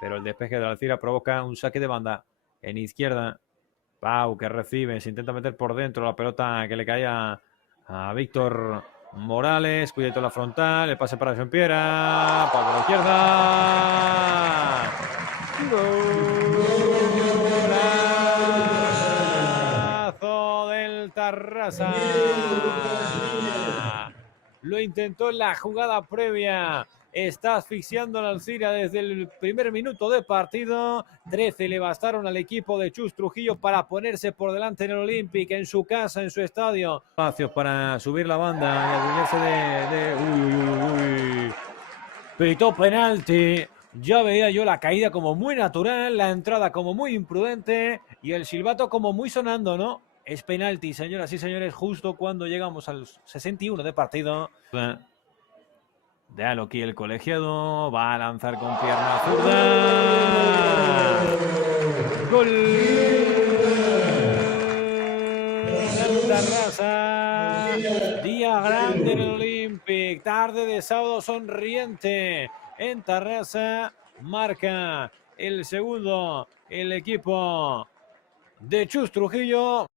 pero el despeje de Alcira provoca un saque de banda en izquierda. Pau que recibe, se intenta meter por dentro la pelota que le cae a Víctor Morales. Cuidado la frontal, el pase para Jean-Pierre. Pau por la izquierda. Golazo del Tarrasa. Lo intentó en la jugada previa. Está asfixiando a la Alcira desde el primer minuto de partido. 13 le bastaron al equipo de Chus Trujillo para ponerse por delante en el Olympic, en su casa, en su estadio. Espacios para subir la banda y adueñarse de... Pitó penalti. Ya veía yo la caída como muy natural, la entrada como muy imprudente y el silbato como muy sonando, ¿no? Es penalti, señoras y señores, justo cuando llegamos al 61 de partido. De Aloqui el colegiado, va a lanzar con pierna zurda. ¡Gol! El Tarrasa. Día grande en el Olympic. Tarde de sábado sonriente en Tarrasa. Marca el segundo el equipo de Chus Trujillo.